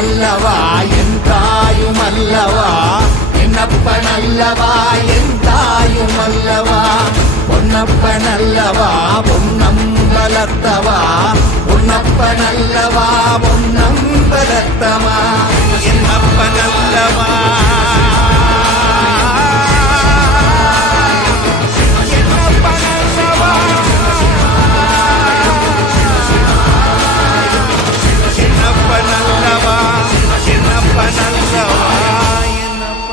நல்லவா என் தாயும் அல்லவா, என்னப்ப நல்லவா என் தாயும் அல்லவா, பொன்னப்ப நல்லவா பொன்னம்பலத்தவா, பொன்னப்ப நல்லவா பொன்னம்பலத்தவா, என்னப்ப நல்லவா